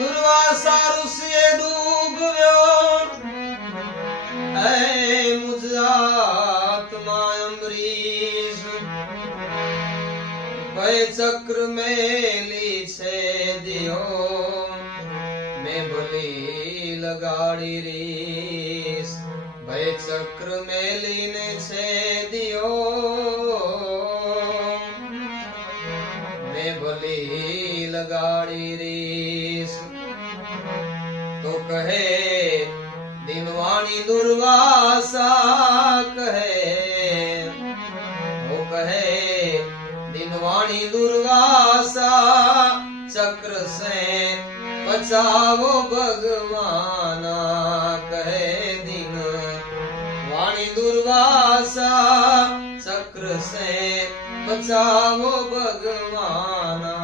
दुर्वासा ऋषिए डूब है मुझ आत्मा अम्बरीश भय चक्र मेली छे दियो मैं भली लगाड़ी रीस भय चक्र मेली ने छे दियो मैं भली लगाड़ी रीस तो कहे दिनवाणी दुर्वासा कहे वो कहे दिनवाणी दुर्वासा चक्र से बचावो भगवाना कहे दिन वाणी दुर्वासा चक्र से बचावो भगवाना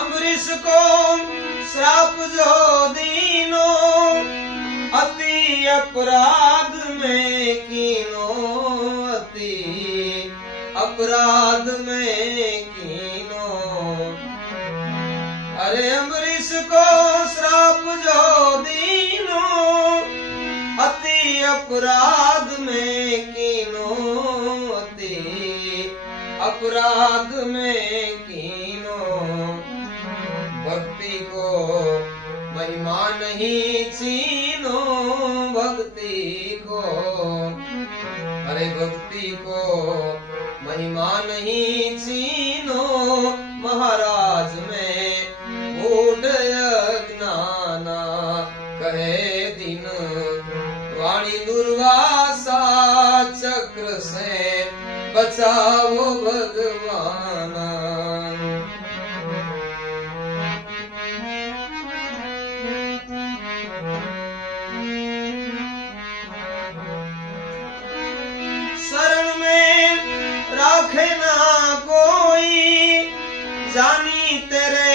अम्बरीश को श्राप जो दीनो अति अपराध में कीनो अति अपराध में कीनो अरे अम्बरीश को श्राप जो दीनो अति अपराध में कीनो अति अपराध में कीनो भक्ति को महिमा नहीं चीनो भक्ति को अरे भक्ति को महिमा नहीं चीनो महाराज में मूढ़ अज्ञाना कहे दिन वाणी दुर्वासा चक्र से बचाओ भगवाना शरण में राखे ना कोई जानी तेरे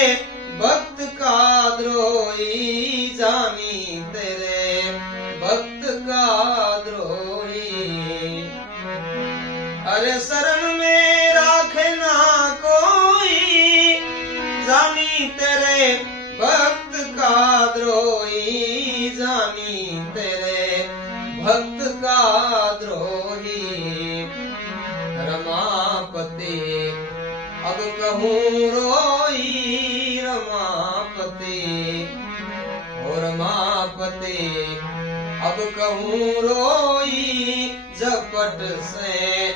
भक्त का द्रोही जानी तेरे भक्त का द्रोही अरे शरण में राखे ना कोई जानी तेरे भक्त का द्रोही जानी तेरे भक्त का द्रोही रमापति अब कहूँ रोई रमापति और रमापति अब कहूँ रोई झपट से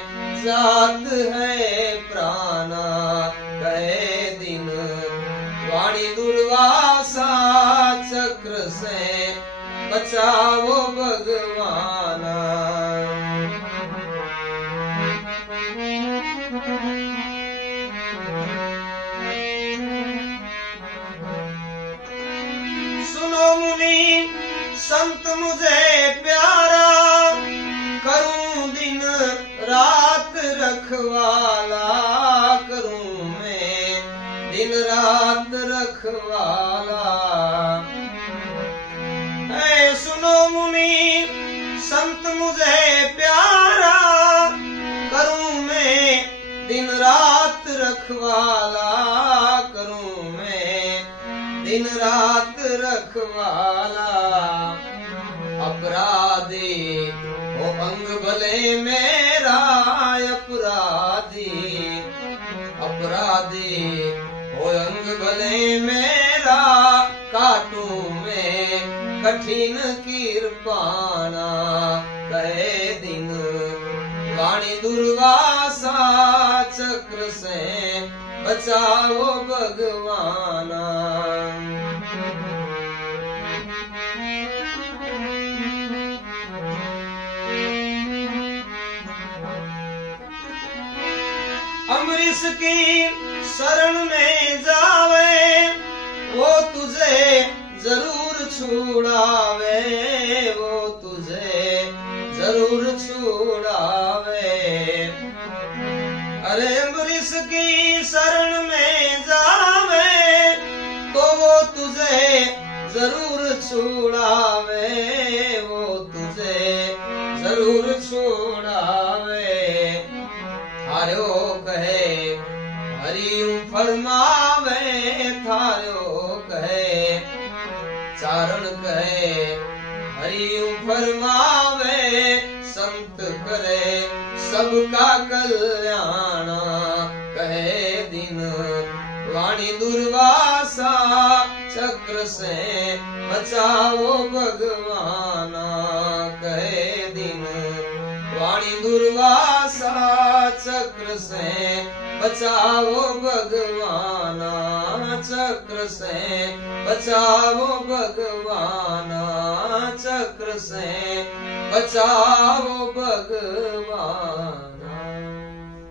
जात है प्राणा कहे दिन वाणी दुर्वासा चक्र से बचाओ भगवाना सुनो मुनि संत मुझे प्यारा करूं दिन रात रखवाला करूं मैं दिन रात रखवाला है सुनो मुनि संत मुझे प्यारा करूं मैं दिन रात रखवाला करूं मैं दिन रात रखवाला अपराधी ओ अंग भले मेरा अपराधी अपराधी ओ अंग भले मेरा काटूं मैं कठिन कृपाना कहे दिन वाणी दुर्वासा चक्र से बचाओ भगवाना अम्बरीश की शरण में जावे वो तुझे जरूर छुड़ावे वो तुझे जरूर छुड़ावे अरे अम्बरीश की शरण में जावे तो वो तुझे जरूर छुड़ावे वो तुझे जरूर छोड़ावे थारो कहे हरियूं फरमावे थारो कहे चारण कहे हरियूं फरमावे संत करे सबका कल्याण कहे दिन वाणी दुर्वासा चक्र से बचाओ भगवान कहे दिन वाणी दुर्वासा चक्र से बचाओ भगवान चक्र से बचाओ भगवान चक्र से बचाओ भगवान।